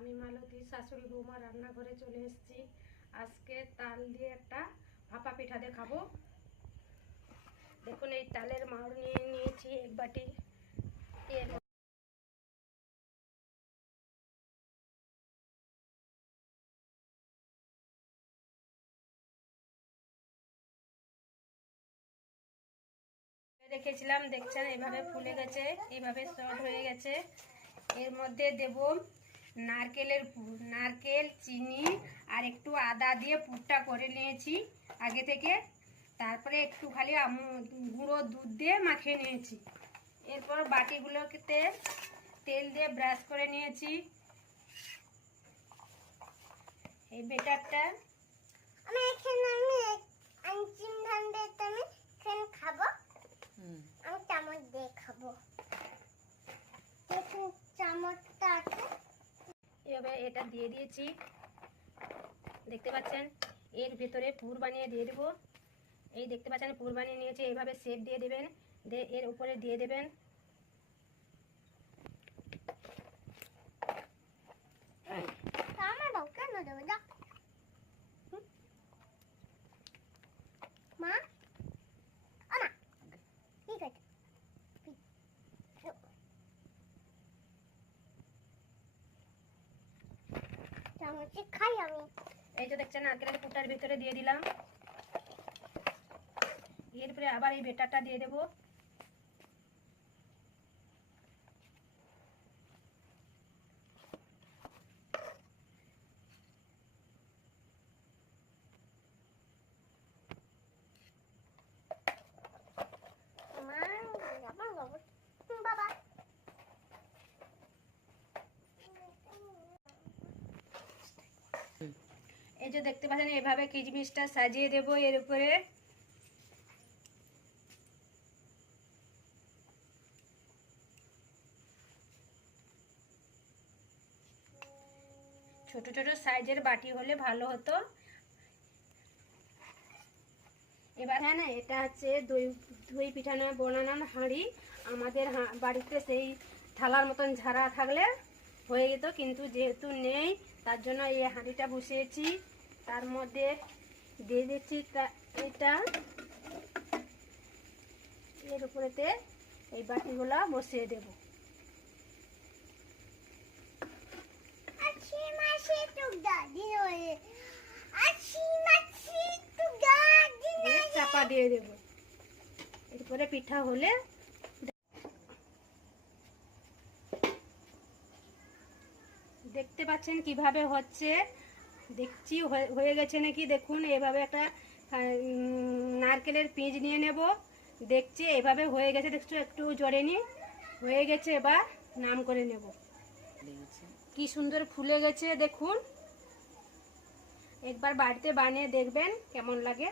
আমি মালতী শাশুড়ি বৌমা রান্নাঘরে চলে এসেছি। আজকে তাল দিয়ে একটা ভাপা পিঠা দেখাবো। দেখুন এই তালের মাড় নিয়ে নিয়েছি এক বাটি। এর রেখেছিলাম, দেখছেন এইভাবে ফুলে গেছে, এইভাবে শর্ট হয়ে গেছে। এর মধ্যে দেব নারকেলের পুর, নারকেল, চিনি আর একটু আদা দিয়ে পুরটা করে নিয়েছি আগে থেকে। তারপরে একটু খালি গুঁড়ো দুধ দিয়ে মাখিয়ে নিয়েছি। এরপর বাটিগুলোতে তেল দিয়ে ব্রাশ করে নিয়েছি। এই বেটারটা আমি খাবো, আমি চামচ দিয়ে খাবো। দেখুন চামচটা আছে, এভাবে এটা দিয়ে দিয়েছি, দেখতে পাচ্ছেন। এর ভেতরে পুর বানিয়ে দিয়ে দেবো। এই দেখতে পাচ্ছেন পুর বানিয়ে নিয়েছি, এইভাবে শেপ দিয়ে দেবেন, দিয়ে এর উপরে দিয়ে দেবেন। আমার বাবু কেন দেবো না মা? আমা ঠিক আছে, চামচে খাই আমি। এই যে দেখছেন নারকেলের পুরটার ভিতরে দিয়ে দিলাম। এরপরে আবার এই বেটারটা দিয়ে দেবো। বাবা এই যে দেখতে পাচ্ছেন এইভাবে কিচমিচটা সাজিয়ে দেবো এর উপরে। ছোট ছোট সাইজের বাটি হলে ভালো হতো। এবার হ্যাঁ না, এটা হচ্ছে দই পিঠা বানানোর হাঁড়ি। আমাদের বাড়িতে সেই থালার মতন ঝাড়া থাকলে হয়ে যেত, কিন্তু যেহেতু নেই তার জন্য এই হাঁড়িটা বসিয়েছি। তার মধ্যে দিয়ে দিচ্ছি এটা, এর উপরেতে এই বাটিগুলো বসিয়ে দেব। চাপা দিয়ে দেব, এরপরে পিঠা হলে দেখতে পাচ্ছেন কিভাবে হচ্ছে। দেখছি হয়ে গেছে নাকি। দেখুন এভাবে একটা নারকেলের পিঁচ নিয়ে নেব। দেখছি এভাবে হয়ে গেছে, দেখছো একটু জড়েনি হয়ে গেছে। এবার নাম করে নেব। কি সুন্দর ফুলে গেছে দেখুন। একবার বাড়িতে বানিয়ে দেখবেন কেমন লাগে।